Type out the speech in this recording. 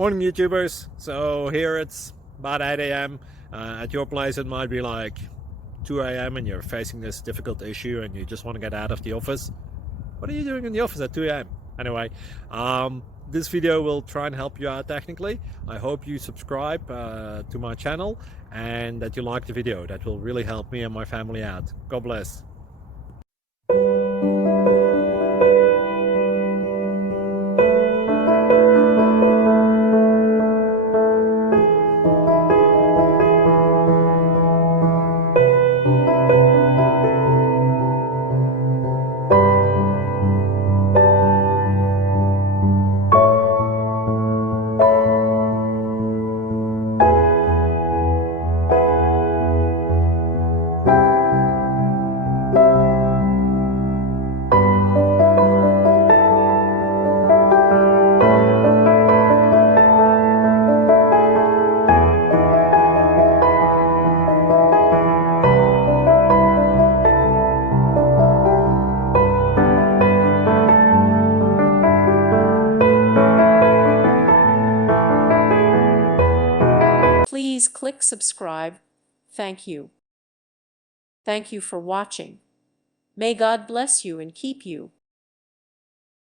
Morning YouTubers. So here it's about 8 a.m. At your place it might be like 2 a.m. and you're facing this difficult issue and you just want to get out of the office. What are you doing in the office at 2 a.m.? Anyway, this video will try and help you out technically. I hope you subscribe to my channel and that you like the video. That will really help me and my family out. God bless. Please click subscribe. Thank you. Thank you for watching. May God bless you and keep you.